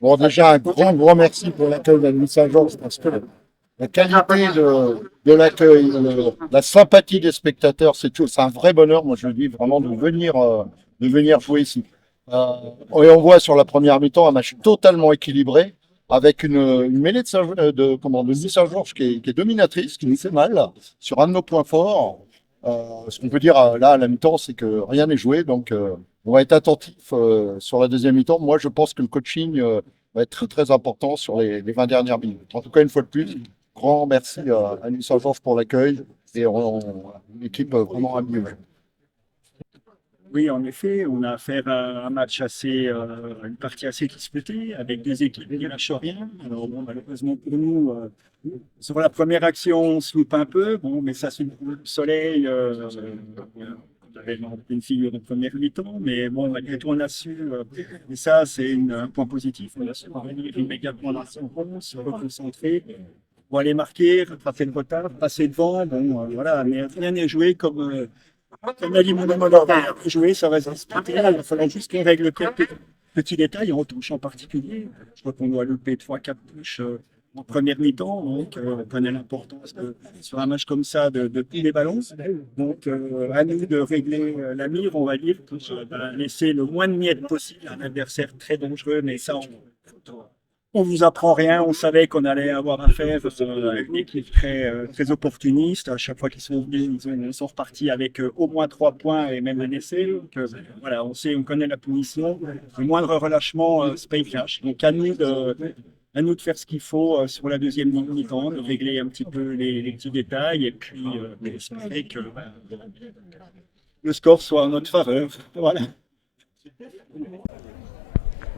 Bon, déjà, un grand merci pour l'accueil de la nuit Saint-Georges parce que la qualité de l'accueil, la sympathie des spectateurs, c'est un vrai bonheur. Moi, je le dis vraiment de venir jouer ici. Et on voit sur la première mi-temps un match totalement équilibré avec une mêlée de Nuit Saint-Georges qui est dominatrice, qui nous fait mal sur un de nos points forts. Ce qu'on peut dire là à la mi-temps, c'est que rien n'est joué, donc on va être attentif sur la deuxième mi-temps. Moi, je pense que le coaching va être très important sur les 20 dernières minutes. En tout cas, une fois de plus, grand merci à Nuit Saint-Georges pour l'accueil et une équipe vraiment amusée. Oui, en effet, on a affaire à un match une partie assez disputée, avec deux équipes qui ne lâchent rien. Alors bon, malheureusement pour nous, sur la première action, on se loupe un peu, bon, mais ça, c'est le soleil. On avait une figure de première mi-temps, mais bon, malgré tout, on a su, et ça, c'est un point positif, on a su revenir immédiatement dans son rond, se reconcentrer, pour aller marquer, rattraper le retard, passer devant. Bon, voilà, mais rien n'est joué comme l'a dit mon homme à jouer, ça va se disputer. Il va falloir juste qu'on règle quelques petits détails en touche en particulier. Je crois qu'on doit louper 3-4 touches en première mi-temps. Donc, on connaît l'importance sur un match comme ça de plier les ballons. Donc, à nous de régler la mire, on va dire, pour laisser le moins de miettes possible à un adversaire très dangereux. Mais ça, on vous apprend rien. On savait qu'on allait avoir affaire à une équipe très opportuniste. À chaque fois qu'ils sont venus, ils sont repartis avec au moins 3 points et même un essai. Donc, voilà, on connaît la punition. Le moindre relâchement se paye cash. Donc, à nous de faire ce qu'il faut sur la deuxième mi-temps, de régler un petit peu les petits détails et puis espérer que le score soit en notre faveur. Voilà.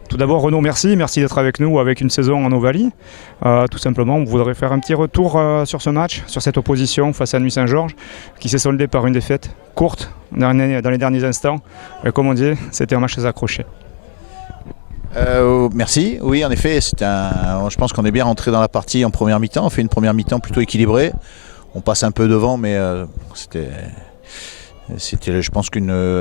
Tout d'abord, Renaud, merci d'être avec nous avec une saison en Ovalie. Tout simplement, on voudrait faire un petit retour sur ce match, sur cette opposition face à Nuit Saint-Georges, qui s'est soldée par une défaite courte dans les derniers instants. Et comme on dit, c'était un match très accroché. Merci. Oui, en effet, je pense qu'on est bien rentré dans la partie en première mi-temps. On fait une première mi-temps plutôt équilibrée. On passe un peu devant, mais c'était, je pense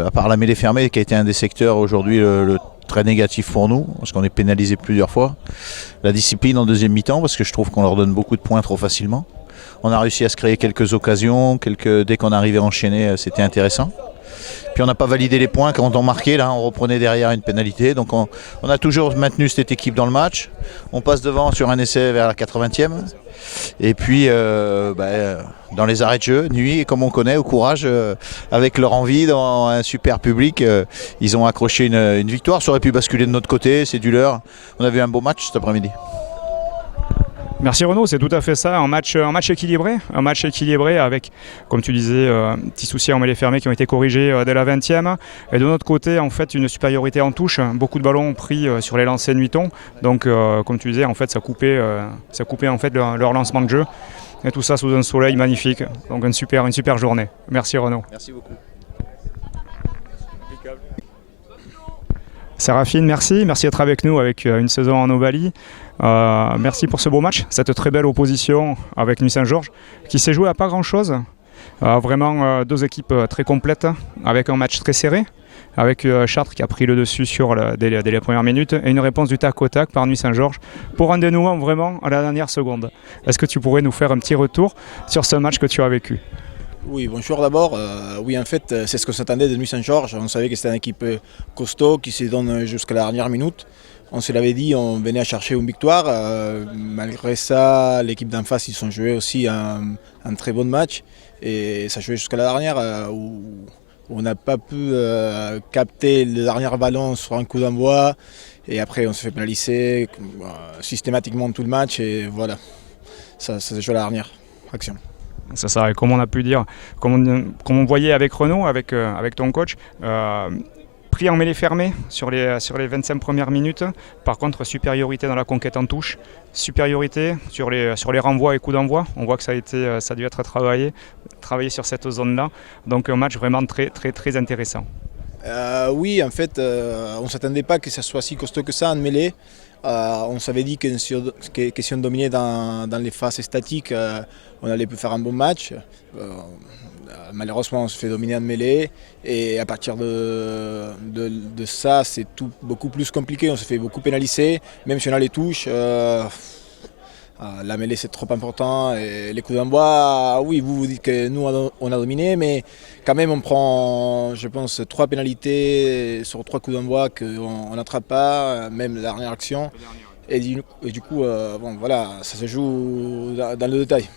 à part la mêlée fermée, qui a été un des secteurs aujourd'hui le très négatif pour nous, parce qu'on est pénalisé plusieurs fois. La discipline en deuxième mi-temps, parce que je trouve qu'on leur donne beaucoup de points trop facilement. On a réussi à se créer quelques occasions, dès qu'on arrivait à enchaîner, c'était intéressant. Puis on n'a pas validé les points quand on marquait, là on reprenait derrière une pénalité. Donc on a toujours maintenu cette équipe dans le match. On passe devant sur un essai vers la 80e. Et puis dans les arrêts de jeu, Nuit, comme on connaît, au courage, avec leur envie, dans un super public, ils ont accroché une victoire. Ça aurait pu basculer de notre côté, c'est du leur. On a vu un beau match cet après-midi. Merci Renaud, c'est tout à fait ça, un match équilibré avec, comme tu disais, petits soucis en mêlée fermée qui ont été corrigés dès la 20e. Et de notre côté, en fait, une supériorité en touche, beaucoup de ballons pris sur les lancers de Nuiton. Donc, comme tu disais, en fait, ça coupait en fait leur lancement de jeu. Et tout ça sous un soleil magnifique. Donc, une super journée. Merci Renaud. Merci beaucoup. Séraphine, merci d'être avec nous avec une saison en Ovalie. Merci pour ce beau match, cette très belle opposition avec Nuit Saint-Georges qui s'est jouée à pas grand-chose. Vraiment deux équipes très complètes avec un match très serré, avec Chartres qui a pris le dessus dès les premières minutes et une réponse du tac au tac par Nuit Saint-Georges pour un dénouement vraiment à la dernière seconde. Est-ce que tu pourrais nous faire un petit retour sur ce match que tu as vécu ? Oui, bonjour d'abord. Oui, en fait, c'est ce qu'on s'attendait de Nuit Saint-Georges. On savait que c'était une équipe costaud qui se donne jusqu'à la dernière minute. On se l'avait dit, on venait à chercher une victoire. Malgré ça, l'équipe d'en face, ils ont joué aussi un très bon match. Et ça jouait jusqu'à la dernière où on n'a pas pu capter le dernier ballon sur un coup d'envoi. Et après, on s'est fait pénaliser systématiquement tout le match. Et voilà, ça s'est joué à la dernière action. C'est ça, et comme on a pu dire, comme on voyait avec Renaud, avec ton coach, pris en mêlée fermée sur les 25 premières minutes. Par contre, supériorité dans la conquête en touche, supériorité sur les renvois et coups d'envoi. On voit que ça a dû être travaillé sur cette zone-là. Donc un match vraiment très, très, très intéressant. Oui, en fait, on ne s'attendait pas que ça soit si costaud que ça en mêlée. On s'avait dit que si on dominait dans les phases statiques, on allait faire un bon match. Malheureusement, on se fait dominer en mêlée et à partir de ça, c'est tout beaucoup plus compliqué. On se fait beaucoup pénaliser, même si on a les touches. La mêlée, c'est trop important. Et les coups d'envoi, oui, vous dites que nous, on a dominé, mais quand même, on prend, je pense, 3 pénalités sur 3 coups d'envoi qu'on n'attrape pas, même la dernière action. Et du coup, bon, voilà, ça se joue dans le détail.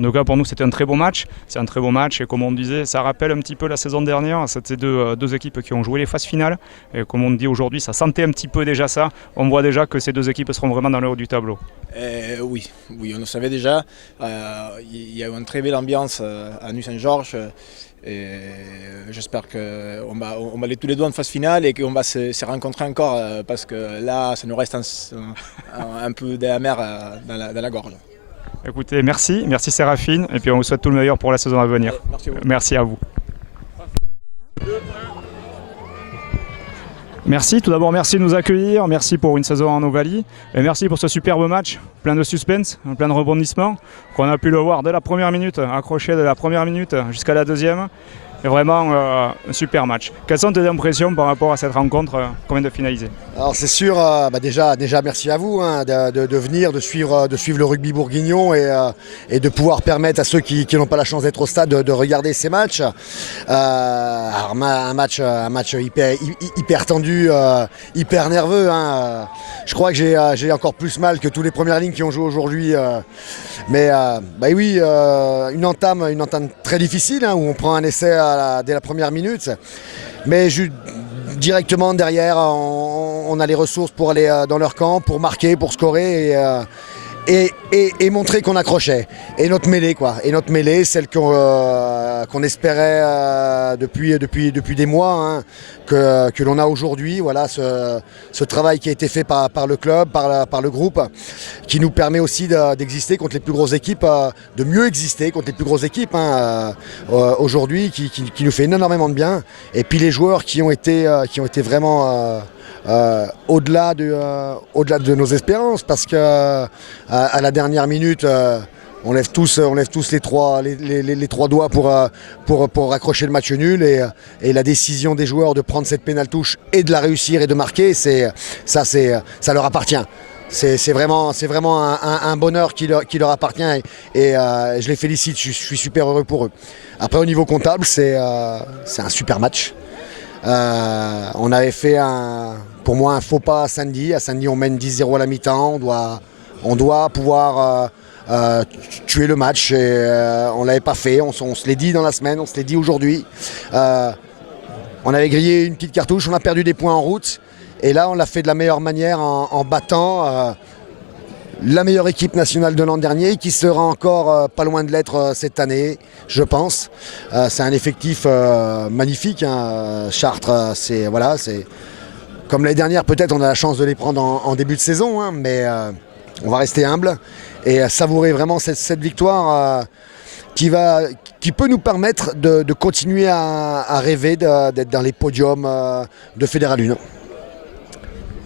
En tout cas, pour nous, c'était un très beau match. C'est un très beau match et comme on disait, ça rappelle un petit peu la saison dernière. C'était deux équipes qui ont joué les phases finales. Et comme on dit aujourd'hui, ça sentait un petit peu déjà ça. On voit déjà que ces 2 équipes seront vraiment dans le haut du tableau. Oui, on le savait déjà. Il y a eu une très belle ambiance à Nuits-Saint-Georges. Et j'espère qu'on va aller tous les deux en phase finale et qu'on va se rencontrer encore parce que là, ça nous reste un peu d'amer dans la gorge. Écoutez, merci Séraphine, et puis on vous souhaite tout le meilleur pour la saison à venir. Merci à vous. Merci, tout d'abord merci de nous accueillir, merci pour une saison en Ovalie, et merci pour ce superbe match, plein de suspense, plein de rebondissements, qu'on a pu le voir dès la première minute, accroché de la première minute jusqu'à la deuxième. Et vraiment un super match. Quelles sont tes impressions par rapport à cette rencontre qu'on vient de finaliser? Alors c'est sûr, déjà merci à vous de venir, de suivre le rugby bourguignon et de pouvoir permettre à ceux qui n'ont pas la chance d'être au stade de regarder ces matchs. Alors un match hyper tendu, hyper nerveux. Je crois que j'ai encore plus mal que tous les premières lignes qui ont joué aujourd'hui. Mais oui, une entame très difficile où on prend un essai dès la première minute. Mais directement derrière, on a les ressources pour aller dans leur camp, pour marquer, pour scorer et montrer qu'on accrochait. Et notre mêlée, celle qu'on espérait depuis des mois, que l'on a aujourd'hui. Voilà, ce travail qui a été fait par le club, par le groupe, qui nous permet aussi d'exister contre les plus grosses équipes, de mieux exister contre les plus grosses équipes aujourd'hui, qui nous fait énormément de bien. Et puis les joueurs qui ont été vraiment au-delà de nos espérances, parce que à la dernière minute, on lève tous les trois doigts pour raccrocher le match nul, et la décision des joueurs de prendre cette pénale touche et de la réussir et de marquer, ça leur appartient. C'est vraiment un bonheur qui leur appartient et je les félicite, je suis super heureux pour eux. Après, au niveau comptable, c'est un super match. On avait fait pour moi un faux pas à Sandy. À Sandy, on mène 10-0 à la mi-temps. On doit pouvoir tuer le match. Et, on ne l'avait pas fait. On se l'est dit dans la semaine, on se l'est dit aujourd'hui. On avait grillé une petite cartouche, on a perdu des points en route. Et là, on l'a fait de la meilleure manière en battant la meilleure équipe nationale de l'an dernier, qui sera encore pas loin de l'être cette année, je pense. C'est un effectif magnifique. Chartres, c'est comme l'année dernière, peut-être on a la chance de les prendre en début de saison, mais on va rester humble et savourer vraiment cette victoire qui peut nous permettre de continuer à rêver d'être dans les podiums de Fédéral 1.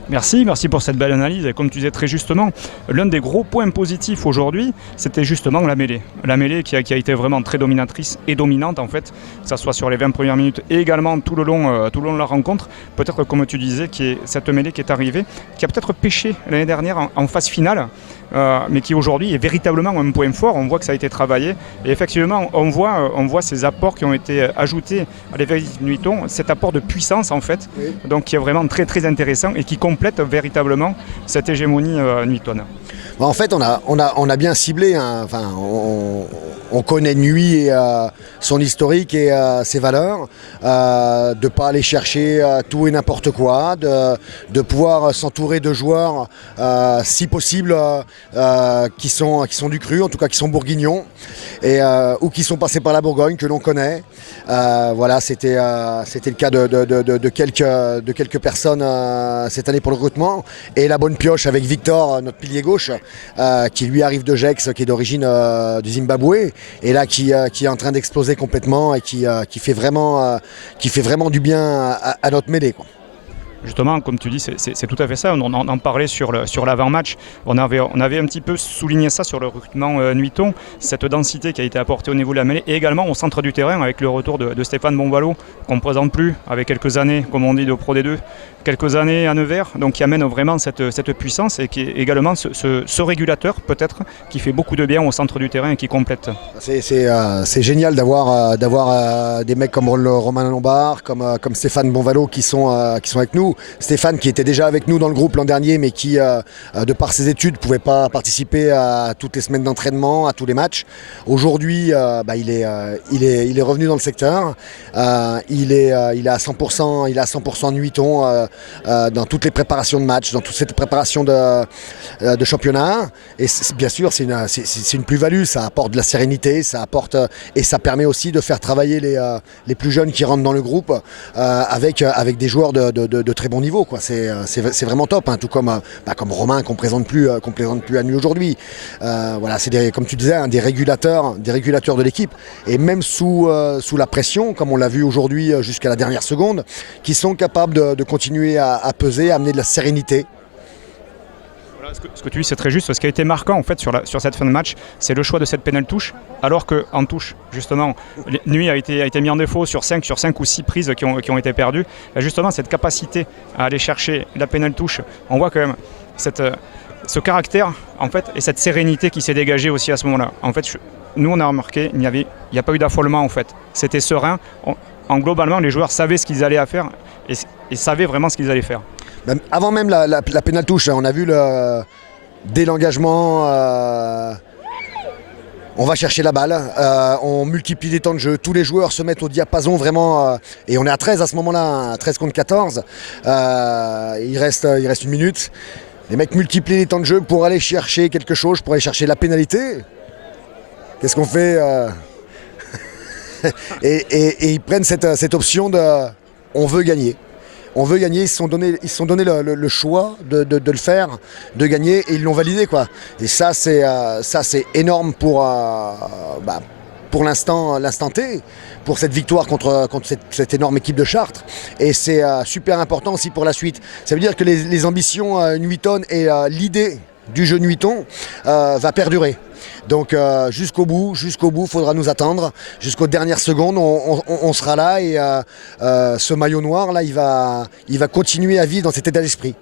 Merci pour cette belle analyse. Et comme tu disais très justement, l'un des gros points positifs aujourd'hui, c'était justement la mêlée. La mêlée qui a été vraiment très dominatrice et dominante en fait, que ce soit sur les 20 premières minutes et également tout le long de la rencontre. Peut-être comme tu disais, cette mêlée qui est arrivée, qui a peut-être pêché l'année dernière en phase finale, mais qui aujourd'hui est véritablement un point fort. On voit que ça a été travaillé et effectivement on voit ces apports qui ont été ajoutés à l'effectif Nuiton, cet apport de puissance en fait, oui. Donc qui est vraiment très très intéressant et qui complète véritablement cette hégémonie nuitonne. En fait, on a bien ciblé. On connaît Nuit et son historique et ses valeurs, de ne pas aller chercher tout et n'importe quoi, de pouvoir s'entourer de joueurs, si possible, qui sont du cru, en tout cas qui sont bourguignons, ou qui sont passés par la Bourgogne, que l'on connaît. C'était le cas de quelques personnes cette année pour le recrutement. Et la bonne pioche avec Victor, notre pilier gauche, qui lui arrive de Gex, qui est d'origine du Zimbabwe, et là qui est en train d'exploser complètement et qui fait vraiment du bien à notre mêlée, quoi. Justement, comme tu dis, c'est tout à fait ça. On en parlait sur l'avant-match. On avait un petit peu souligné ça sur le recrutement Nuiton, cette densité qui a été apportée au niveau de la mêlée et également au centre du terrain avec le retour de Stéphane Bonvalo, qu'on ne présente plus, avec quelques années, comme on dit, de Pro D2, quelques années à Nevers, donc qui amène vraiment cette puissance et qui est également ce régulateur, peut-être, qui fait beaucoup de bien au centre du terrain et qui complète. C'est génial d'avoir des mecs comme Romain Lombard, comme Stéphane Bonvalo qui sont avec nous. Stéphane qui était déjà avec nous dans le groupe l'an dernier mais qui, de par ses études, ne pouvait pas participer à toutes les semaines d'entraînement, à tous les matchs. Aujourd'hui, il est revenu dans le secteur. Il est à 100% Nuiton dans toutes les préparations de matchs, dans toute cette préparation de championnat. Et bien sûr, c'est une plus-value. Ça apporte de la sérénité, et ça permet aussi de faire travailler les plus jeunes qui rentrent dans le groupe avec des joueurs de très bon niveau, quoi. C'est vraiment top, hein, tout comme Romain qu'on présente plus à nous aujourd'hui. Voilà, c'est comme tu disais, hein, des régulateurs de l'équipe, et même sous la pression, comme on l'a vu aujourd'hui jusqu'à la dernière seconde, qui sont capables de continuer à peser, à amener de la sérénité. Ce que tu dis, c'est très juste. Ce qui a été marquant en fait sur cette fin de match, c'est le choix de cette pénale touche, alors qu'en touche, justement, Nuit a été mis en défaut sur 5 ou 6 prises qui ont été perdues. Et justement, cette capacité à aller chercher la pénale touche, on voit quand même ce caractère en fait, et cette sérénité qui s'est dégagée aussi à ce moment-là. En fait, nous, on a remarqué, il n'y a pas eu d'affolement en fait. C'était serein. Globalement, les joueurs savaient ce qu'ils allaient faire et savaient vraiment ce qu'ils allaient faire. Avant même la pénale touche, on a vu dès l'engagement, on va chercher la balle, on multiplie les temps de jeu, tous les joueurs se mettent au diapason vraiment, et on est à 13 à ce moment-là, 13 contre 14, il reste une minute. Les mecs multiplient les temps de jeu pour aller chercher quelque chose, pour aller chercher la pénalité. Qu'est-ce qu'on fait et ils prennent cette option de on veut gagner. On veut gagner, ils se sont donné le choix de le faire, de gagner, et ils l'ont validé, quoi. Et ça c'est énorme pour l'instant T, pour cette victoire contre cette énorme équipe de Chartres. Et c'est super important aussi pour la suite. Ça veut dire que les ambitions Nuiton et l'idée du jeu Nuiton va perdurer. Donc jusqu'au bout, il faudra nous attendre. Jusqu'aux dernières secondes, on sera là, et ce maillot noir, là, il va continuer à vivre dans cet état d'esprit.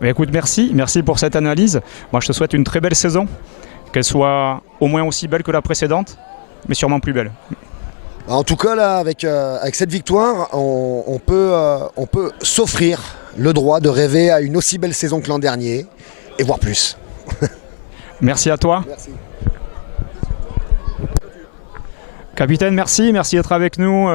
Mais écoute, merci pour cette analyse. Moi, je te souhaite une très belle saison, qu'elle soit au moins aussi belle que la précédente, mais sûrement plus belle. En tout cas, là, avec cette victoire, on peut s'offrir le droit de rêver à une aussi belle saison que l'an dernier, et voire plus. Merci à toi. Merci. Capitaine, merci d'être avec nous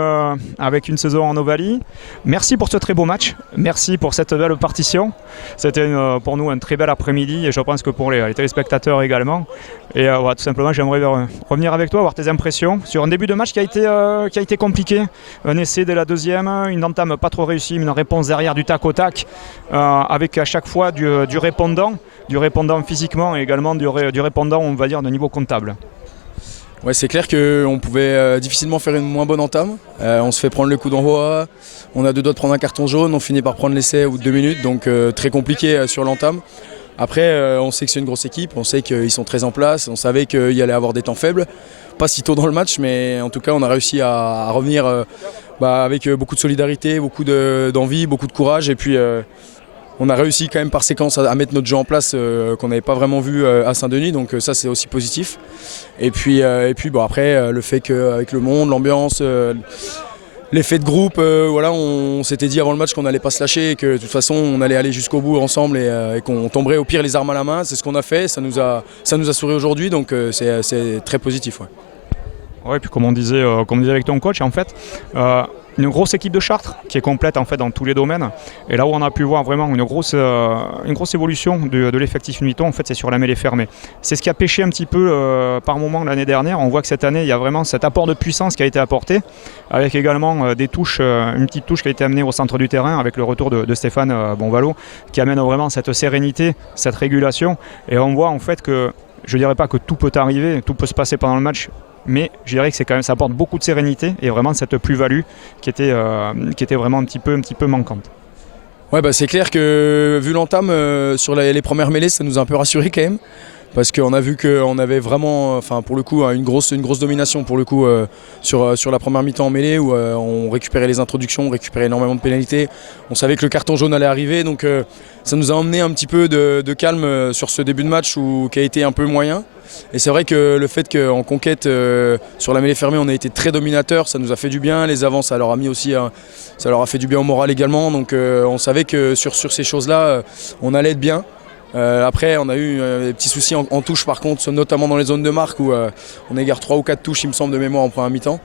avec une saison en Ovalie. Merci pour ce très beau match, merci pour cette belle partition. C'était pour nous un très bel après-midi, et je pense que pour les téléspectateurs également. Et voilà, tout simplement, j'aimerais revenir avec toi, avoir tes impressions sur un début de match qui a été compliqué. Un essai dès la deuxième, une entame pas trop réussie, une réponse derrière du tac au tac, avec à chaque fois du répondant physiquement, et également du répondant, on va dire, de niveau comptable. Ouais, c'est clair qu'on pouvait difficilement faire une moins bonne entame. On se fait prendre le coup d'envoi, on a deux doigts de prendre un carton jaune, on finit par prendre l'essai au bout de 2 minutes, donc très compliqué sur l'entame. Après, on sait que c'est une grosse équipe, on sait qu'ils sont très en place, on savait qu'il y allait avoir des temps faibles. Pas si tôt dans le match, mais en tout cas, on a réussi à revenir avec beaucoup de solidarité, beaucoup d'envie, beaucoup de courage, et puis on a réussi quand même par séquence à mettre notre jeu en place qu'on n'avait pas vraiment vu à Saint-Denis, donc ça c'est aussi positif. Et puis après le fait qu'avec le monde, l'ambiance, l'effet de groupe, voilà, on s'était dit avant le match qu'on n'allait pas se lâcher et que de toute façon on allait aller jusqu'au bout ensemble et qu'on tomberait au pire les armes à la main. C'est ce qu'on a fait, ça nous a souri aujourd'hui, donc c'est très positif. Ouais. Ouais, puis comme on disait avec ton coach, en fait, une grosse équipe de Chartres qui est complète en fait dans tous les domaines. Et là où on a pu voir vraiment une grosse évolution de l'effectif Nuiton, en fait, c'est sur la mêlée fermée. C'est ce qui a pêché un petit peu par moment l'année dernière. On voit que cette année, il y a vraiment cet apport de puissance qui a été apporté, avec également des touches, une petite touche qui a été amenée au centre du terrain avec le retour de Stéphane Bonvalo, qui amène vraiment cette sérénité, cette régulation. Et on voit en fait que, je ne dirais pas que tout peut arriver, tout peut se passer pendant le match, mais je dirais que ça apporte beaucoup de sérénité et vraiment cette plus-value qui était vraiment un petit peu manquante. Ouais, bah, c'est clair que vu l'entame sur les premières mêlées, ça nous a un peu rassuré quand même. Parce qu'on a vu qu'on avait vraiment, enfin pour le coup, une grosse domination pour le coup sur la première mi-temps en mêlée où on récupérait les introductions, on récupérait énormément de pénalités. On savait que le carton jaune allait arriver, donc ça nous a emmené un petit peu de calme sur ce début de match qui a été un peu moyen. Et c'est vrai que le fait qu'en conquête sur la mêlée fermée, on a été très dominateur, ça nous a fait du bien. Les avants, ça leur a mis aussi, ça leur a fait du bien au moral également. Donc on savait que sur ces choses-là, on allait être bien. Après, on a eu des petits soucis en touche par contre, notamment dans les zones de marque où on égare 3 ou 4 touches, il me semble, de mémoire en première mi-temps.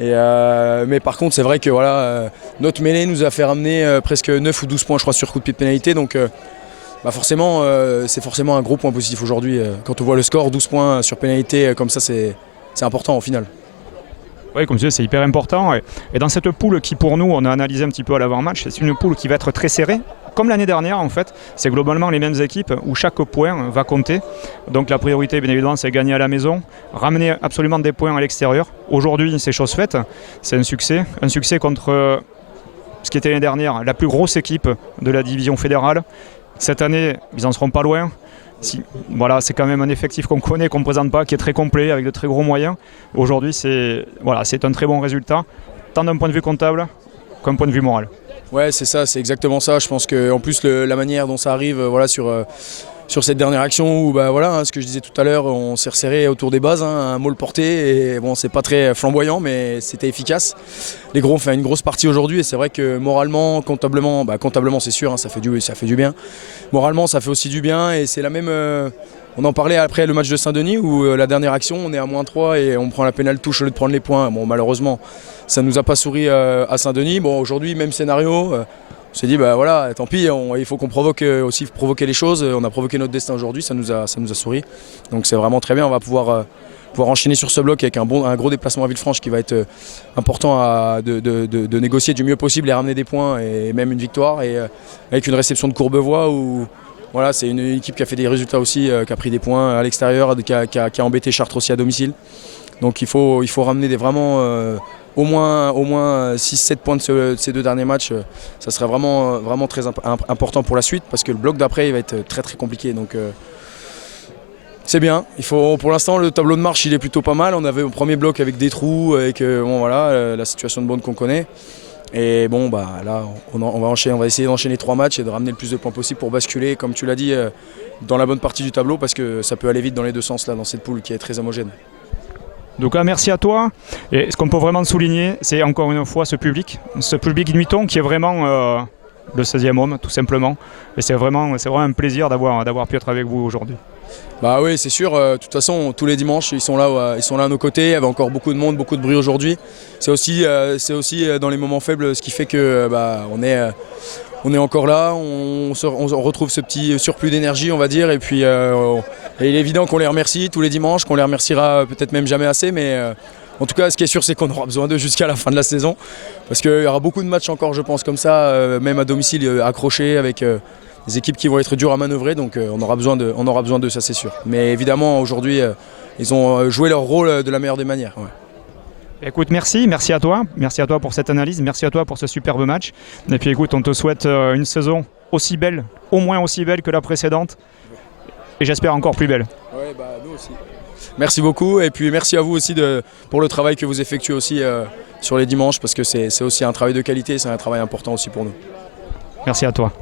Mais par contre, c'est vrai que notre mêlée nous a fait ramener presque 9 ou 12 points, je crois, sur coup de pied de pénalité. Donc forcément, c'est forcément un gros point positif aujourd'hui. Quand on voit le score, 12 points sur pénalité, comme ça, c'est important au final. Oui, comme je disais, c'est hyper important. Et dans cette poule qui, pour nous, on a analysé un petit peu à l'avant-match, c'est une poule qui va être très serrée. Comme l'année dernière, en fait, c'est globalement les mêmes équipes où chaque point va compter. Donc la priorité, bien évidemment, c'est gagner à la maison, ramener absolument des points à l'extérieur. Aujourd'hui, c'est chose faite. C'est un succès. Un succès contre ce qui était l'année dernière, la plus grosse équipe de la division fédérale. Cette année, ils n'en seront pas loin. Voilà, c'est quand même un effectif qu'on connaît, qu'on ne présente pas, qui est très complet, avec de très gros moyens. Aujourd'hui, c'est un très bon résultat, tant d'un point de vue comptable qu'un point de vue moral. Ouais, c'est ça, c'est exactement ça. Je pense qu'en plus, la manière dont ça arrive sur cette dernière action où ce que je disais tout à l'heure, on s'est resserré autour des bases, un maul porté et bon, c'est pas très flamboyant mais c'était efficace. Les gros ont fait une grosse partie aujourd'hui et c'est vrai que moralement, comptablement c'est sûr, ça fait du bien. Moralement ça fait aussi du bien et c'est la même. On en parlait après le match de Saint-Denis où la dernière action on est à -3 et on prend la pénale touche au lieu de prendre les points. Bon, malheureusement ça nous a pas souri à Saint-Denis. Bon, aujourd'hui même scénario. On s'est dit tant pis, il faut qu'on provoque aussi provoquer les choses. On a provoqué notre destin aujourd'hui, ça nous a souri. Donc c'est vraiment très bien, on va pouvoir enchaîner sur ce bloc avec un gros déplacement à Villefranche qui va être important de négocier du mieux possible et ramener des points et même une victoire. Et avec une réception de Courbevoie où c'est une équipe qui a fait des résultats aussi, qui a pris des points à l'extérieur, qui a embêté Chartres aussi à domicile. Donc il faut ramener au moins 6-7 points de ces deux derniers matchs, ça serait vraiment très important pour la suite parce que le bloc d'après il va être très très compliqué. Donc c'est bien. Pour l'instant le tableau de marche il est plutôt pas mal. On avait au premier bloc avec des trous, avec la situation de Beaune qu'on connaît. Et bon là on va essayer d'enchaîner 3 matchs et de ramener le plus de points possible pour basculer, comme tu l'as dit, dans la bonne partie du tableau parce que ça peut aller vite dans les deux sens là dans cette poule qui est très homogène. Donc merci à toi. Et ce qu'on peut vraiment souligner, c'est encore une fois ce public nuiton qui est vraiment le 16e homme, tout simplement. Et c'est vraiment un plaisir d'avoir pu être avec vous aujourd'hui. Bah oui, c'est sûr. De toute façon, tous les dimanches, ils sont là à nos côtés. Il y avait encore beaucoup de monde, beaucoup de bruit aujourd'hui. C'est aussi dans les moments faibles ce qui fait que on est encore là, on retrouve ce petit surplus d'énergie, on va dire, et puis il est évident qu'on les remercie tous les dimanches, qu'on les remerciera peut-être même jamais assez, mais en tout cas, ce qui est sûr, c'est qu'on aura besoin d'eux jusqu'à la fin de la saison, parce qu'il y aura beaucoup de matchs encore, je pense, comme ça, même à domicile, accrochés, avec des équipes qui vont être dures à manœuvrer, donc on aura besoin d'eux, ça c'est sûr. Mais évidemment, aujourd'hui, ils ont joué leur rôle de la meilleure des manières. Ouais. Écoute, merci à toi pour cette analyse, merci à toi pour ce superbe match. Et puis écoute, on te souhaite une saison aussi belle, au moins aussi belle que la précédente, et j'espère encore plus belle. Ouais, nous aussi. Merci beaucoup, et puis merci à vous aussi pour le travail que vous effectuez aussi sur les dimanches, parce que c'est aussi un travail de qualité, c'est un travail important aussi pour nous. Merci à toi.